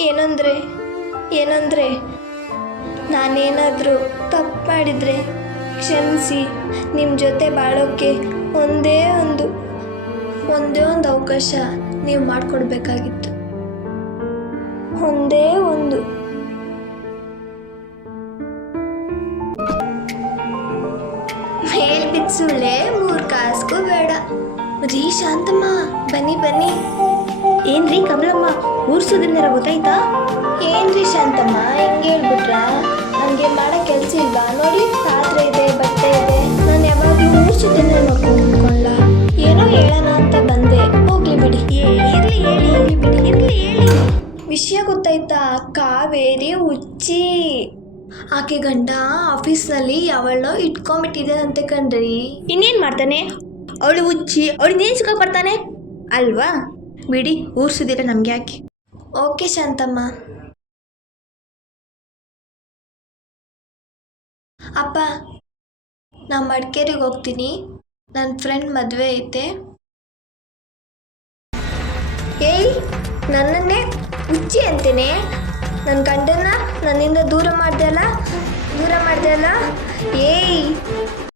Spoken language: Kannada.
ಏನಂದ್ರೆ ಏನಂದ್ರೆ ನಾನೇನಾದರೂ ತಪ್ಪು ಮಾಡಿದರೆ ಕ್ಷಮಿಸಿ. ನಿಮ್ಮ ಜೊತೆ ಬಾಳೋಕ್ಕೆ ಒಂದೇ ಒಂದು ಅವಕಾಶ ನೀವು ಮಾಡಿಕೊಡ್ಬೇಕಾಗಿತ್ತು. ಒಂದೇ ಒಂದು. ಹೇಳ್ಬಿಟ್ಟು ಸುಳ್ಳೆ 3 ಕಾಸ್ಗೂ ಬೇಡ. ರೀ ಶಾಂತಮ್ಮ, ಬನ್ನಿ. ಏನ್ರಿ ಕಮಲಮ್ಮ, ಊರ್ ಸುದ್ದಿನಾರ ಗೊತ್ತಾಯ್ತಾ? ಏನ್ರಿ ಶಾಂತಮ್ಮ ಹಿಂಗೆ ಹೇಳ್ಬಿಟ್ರ? ನನಗೆ ಮಾಡೋ ಕೆಲಸ ಇಲ್ವಾ? ನೋಡಿ, ಪಾತ್ರೆ ಇದೆ, ಬಟ್ಟೆ ಇದೆ. ನಾನು ಯಾವಾಗಲೂ ಊರ್ ಸುದ್ದಿನೇ ನೋಡ್ಕೊಂಡು ಕುತ್ಕೊಳ್ಳ. ಏನೋ ಹೇಳೋಣ ಅಂತ ಬಂದೆ, ಹೋಗ್ಲಿ ಬಿಡಿ. ಇರ್ಲಿ ಹೇಳಿ. ವಿಷಯ ಗೊತ್ತಾಯ್ತಾ? ಕಾವೇರಿ ಹುಚ್ಚಿ. ಆಕೆ ಗಂಡ ಆಫೀಸ್ನಲ್ಲಿ ಯಾವಳೋ ಇಟ್ಕೊಂಡ್ಬಿಟ್ಟಿದೆ ಅಂತೆ ಕಣ್ರಿ. ಇನ್ನೇನ್ ಮಾಡ್ತಾನೆ? ಅವಳು ಹುಚ್ಚಿ, ಅವಳಿಂದೇನು ಸುಖ ಬರ್ತಾನೆ ಅಲ್ವಾ? ಬಿಡಿ, ಊರ್ ಸುದ್ದಿರ ನಮ್ಗೆ ಯಾಕೆ. ಓಕೆ ಶಾಂತಮ್ಮ. ಅಪ್ಪ, ನಾ ಮಡಿಕೇರಿಗೆ ಹೋಗ್ತೀನಿ. ನನ್ನ ಫ್ರೆಂಡ್ ಮದುವೆ ಐತೆ. ಏಯ್, ನನ್ನನ್ನೇ ಹುಚ್ಚಿ ಅಂತೇನೆ. ನನ್ನ ಗಂಡನ್ನ ನನ್ನಿಂದ ದೂರ ಮಾಡ್ದೆ ಅಲ್ಲ. ಏಯ್